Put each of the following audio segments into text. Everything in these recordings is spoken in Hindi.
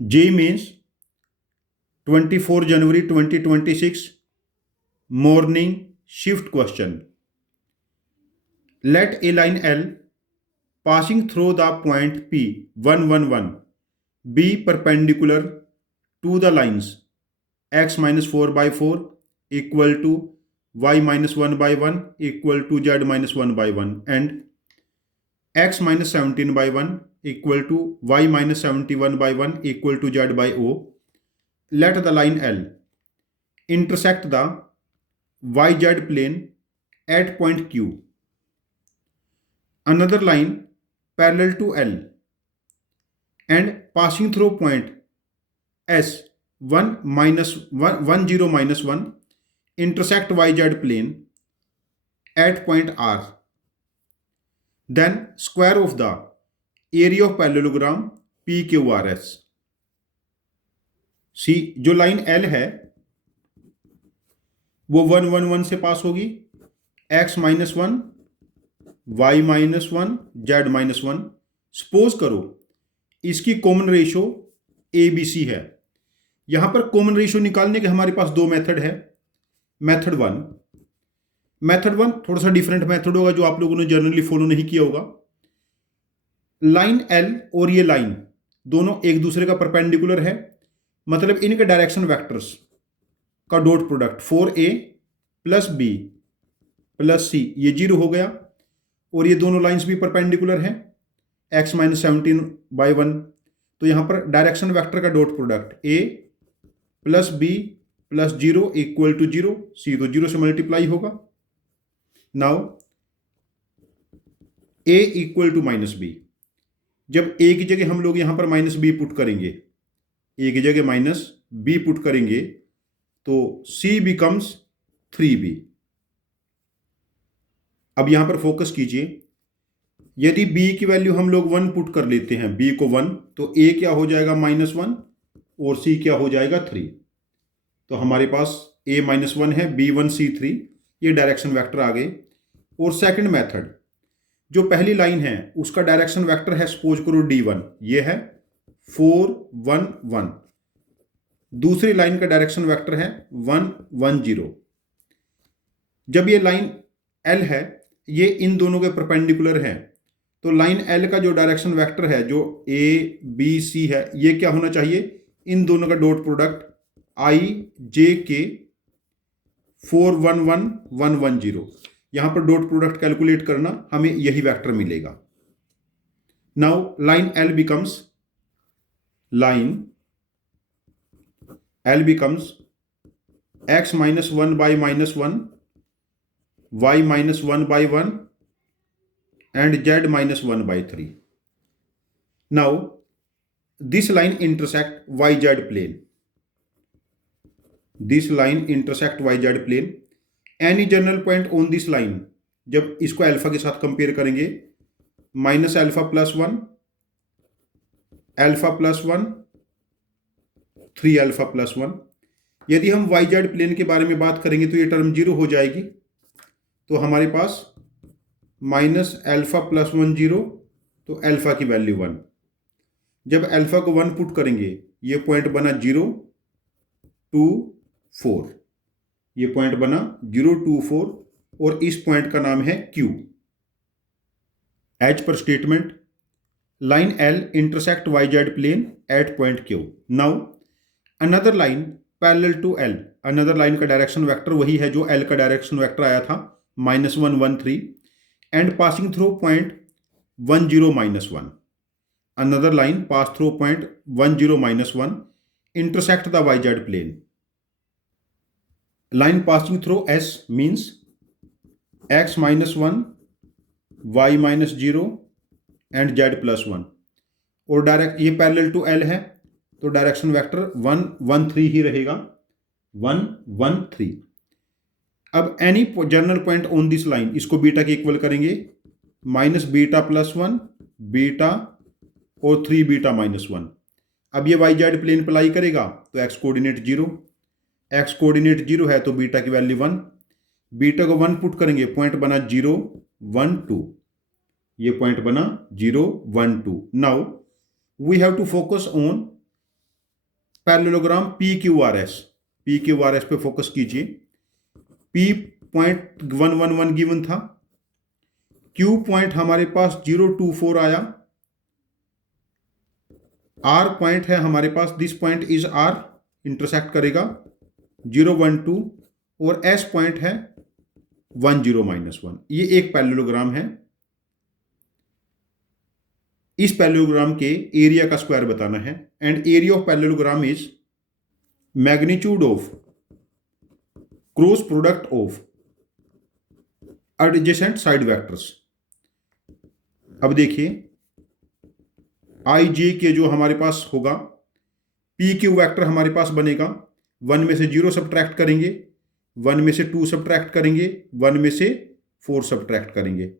JEE Mains 24 January 2026 morning shift question. Let a line L passing through the point P 111 be perpendicular to the lines x minus 4 by 4 equal to y minus 1 by 1 equal to z minus 1 by 1 and x minus 17 by 1 equal to y minus 71 by 1 equal to z by o. Let the line L intersect the yz plane at point Q. Another line parallel to L and passing through point S 1 minus 1 0 minus 1 intersect yz plane at point R. Then square of the area of parallelogram PQRS. सी जो लाइन L है वो 1 1 1 से पास होगी, x minus 1 y minus 1 z minus 1. Suppose करो इसकी कॉमन रेशो ABC है. यहां पर कॉमन रेशो निकालने के हमारे पास दो मेथड है. मेथड वन थोड़ा सा डिफरेंट मेथड होगा जो आप लोगों ने जनरली फॉलो नहीं किया होगा. लाइन L और ये लाइन दोनों एक दूसरे का परपेंडिकुलर है, मतलब इनके डायरेक्शन वेक्टर्स का dot product 4a plus b plus c ये 0 हो गया. और ये दोनों लाइंस भी परपेंडिकुलर हैं x माइनस 17 बाई 1. तो यहां पर डायरेक्शन वेक्टर का dot product a plus b plus 0 equal to 0, c तो 0 से मल्टीप्लाई होगा. Now a equal to minus b. जब a की जगह हम लोग यहां पर माइनस b पुट करेंगे, a की जगह माइनस b पुट करेंगे तो c बिकम्स 3b. अब यहां पर फोकस कीजिए. यदि b की वैल्यू हम लोग 1 पुट कर लेते हैं, b को 1, तो a क्या हो जाएगा माइनस 1 और c क्या हो जाएगा 3. तो हमारे पास a माइनस 1 है, b1 c3, ये डायरेक्शन वेक्टर आ गए. और सेकंड मेथड, जो पहली लाइन है उसका डायरेक्शन वेक्टर है सपोज करो d1, ये है 4 1 1. दूसरी लाइन का डायरेक्शन वेक्टर है 1 1 0. जब ये लाइन L है ये इन दोनों के परपेंडिकुलर है, तो लाइन L का जो डायरेक्शन वेक्टर है जो a b c है, ये क्या होना चाहिए, इन दोनों का dot product i j k 4 1 1 1 1 0. यहां पर डॉट प्रोडक्ट कैलकुलेट करना, हमें यही वेक्टर मिलेगा. Now line L becomes x minus 1 by minus 1, y minus 1 by 1 and z minus 1 by 3. Now this line intersect yz plane. Any general point on this line, जब इसको अल्फा के साथ कंपेयर करेंगे, minus alpha plus 1, alpha plus 1, 3 alpha plus 1. यदि हम yz प्लेन के बारे में बात करेंगे तो ये टर्म 0 हो जाएगी. तो हमारे पास माइनस अल्फा प्लस 1 0, तो अल्फा की वैल्यू 1. जब अल्फा को 1 पुट करेंगे ये पॉइंट बना 0 2 4. ये पॉइंट बना 0 2 4 और इस पॉइंट का नाम है Q. As per statement, line L intersect yz plane at point Q. Now another line parallel to L, another line का डायरेक्शन वेक्टर वही है जो L का डायरेक्शन वेक्टर आया था -1 1 3 and passing through point 1 0 minus 1. Another line pass through point 1 0 minus 1 intersect the yz plane. line passing through S means x minus 1 y minus 0 and z plus 1. और डायरेक्ट ये पैरेलल टू L है तो डायरेक्शन वेक्टर 1 1 3 ही रहेगा, 1 1 3. अब any general point on this line, इसको बीटा के इक्वल करेंगे, माइनस बीटा प्लस 1 बीटा और 3 बीटा माइनस 1. अब ये yz प्लेन अप्लाई करेगा तो x कोऑर्डिनेट 0, x कोऑर्डिनेट 0 है तो बीटा की वैल्यू 1. बीटा को 1 पुट करेंगे, पॉइंट बना 0 1 2. ये पॉइंट बना 0 1 2. Now we have to focus on parallelogram PQRS पे फोकस कीजिए। P पॉइंट 111 गिवन था, Q पॉइंट हमारे पास 024 आया, R पॉइंट है हमारे पास, this point is R, intersect करेगा 012, और S पॉइंट है 10-1। ये एक पैरेललोग्राम है। इस पैरेललोग्राम के एरिया का स्क्वायर बताना है, and area of parallelogram is magnitude of cross product of adjacent side vectors. अब देखिए IJ के जो हमारे पास होगा, PQ वेक्टर हमारे पास बनेगा, 1 में से 0 सब्ट्रैक्ट करेंगे, 1 में से 2 सब्ट्रैक्ट करेंगे, 1 में से 4 सब्ट्रैक्ट करेंगे।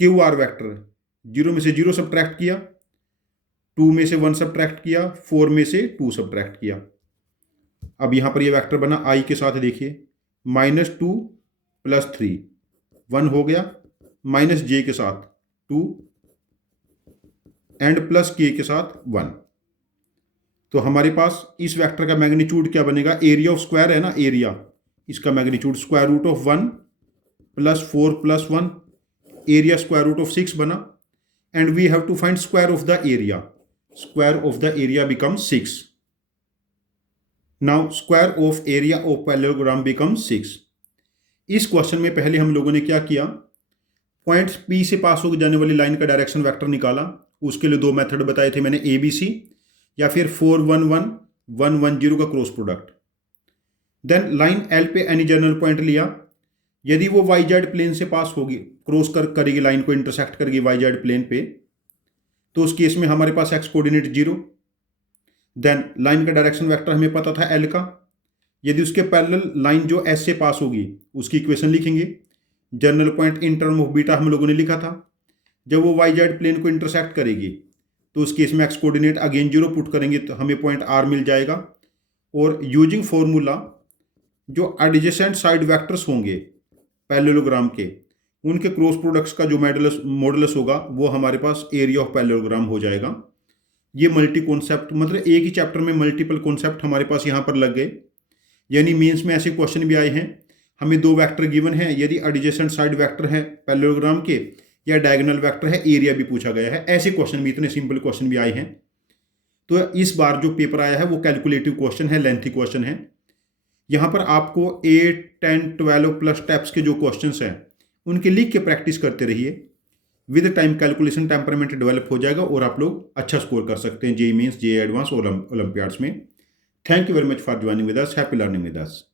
QR वेक्टर 0 में से 0 सब्ट्रैक्ट किया, 2 में से 1 सब्ट्रैक्ट किया, 4 में से 2 सब्ट्रैक्ट किया। अब यहां पर ये वेक्टर बना I के साथ, देखिए -2 + 3 1 हो गया, -J के साथ 2 एंड +K के साथ 1। तो हमारे पास इस वेक्टर का मैग्नीट्यूड क्या बनेगा, एरिया ऑफ स्क्वायर है ना, एरिया, इसका magnitude square root of 1 + 4 + 1, area square root of 6 बना, and we have to find square of the area. Square of the area becomes 6। Now square of area of parallelogram becomes 6। इस क्वेश्चन में पहले हम लोगों ने क्या किया, पॉइंट P से पास हो जाने वाली लाइन का डायरेक्शन वेक्टर निकाला। उसके लिए 2 मेथड बताए थे मैंने, ABC या फिर 411-110 का cross product. Then line L पे एनी जनरल पॉइंट लिया, यदि वो YZ प्लेन से पास होगी, क्रॉस करेगी लाइन को, इंटरसेक्ट करेगी YZ प्लेन पे, तो उस केस में हमारे पास x कोऑर्डिनेट 0। देन लाइन का डायरेक्शन वेक्टर हमें पता था L का, यदि उसके पैरेलल लाइन जो S से पास होगी उसकी इक्वेशन लिखेंगे। General point in term of beta हम लोगों ने लिखा था, जब वो YZ प्लेन को इंटरसेक्ट करेगी तो उस केस में x कोऑर्डिनेट अगेन 0 पुट करेंगे तो हमें पॉइंट R मिल जाएगा। और यूजिंग फॉर्मूला, जो एडजेसेंट साइड वेक्टर्स होंगे पैरेललोग्राम के, उनके क्रॉस प्रोडक्ट्स का जो मॉडुलस होगा वो हमारे पास एरिया ऑफ पैरेललोग्राम हो जाएगा। ये मल्टी कॉन्सेप्ट, मतलब एक ही चैप्टर में मल्टीपल कॉन्सेप्ट हमारे पास यहाँ पर लग गए। यानी मेंस में ऐसे क्वेश्चन भी आए हैं, हमें 2 वेक्टर गिवन है, यदि एडजेसेंट साइड वेक्टर है पैरेललोग्राम के या डायगोनल वेक्टर है, एरिया भी पूछा गया है। ऐसे क्वेश्चन भी, इतने सिंपल क्वेश्चन भी आए हैं। तो इस बार जो पेपर आया है वो कैलकुलेटिव क्वेश्चन है, लेंथी क्वेश्चन है। यहाँ पर आपको 8, 10, 12 प्लस स्टेप्स के जो क्वेश्चंस हैं उनके लिख के प्रैक्टिस करते रहिए। With time calculation temperament develop हो जाएगा और आप लोग अच्छा स्कोर कर सकते हैं JEE मेंस, JEE एडवांस और ओलंपियाड्स में। Thank you very much for joining with us. Happy learning with us.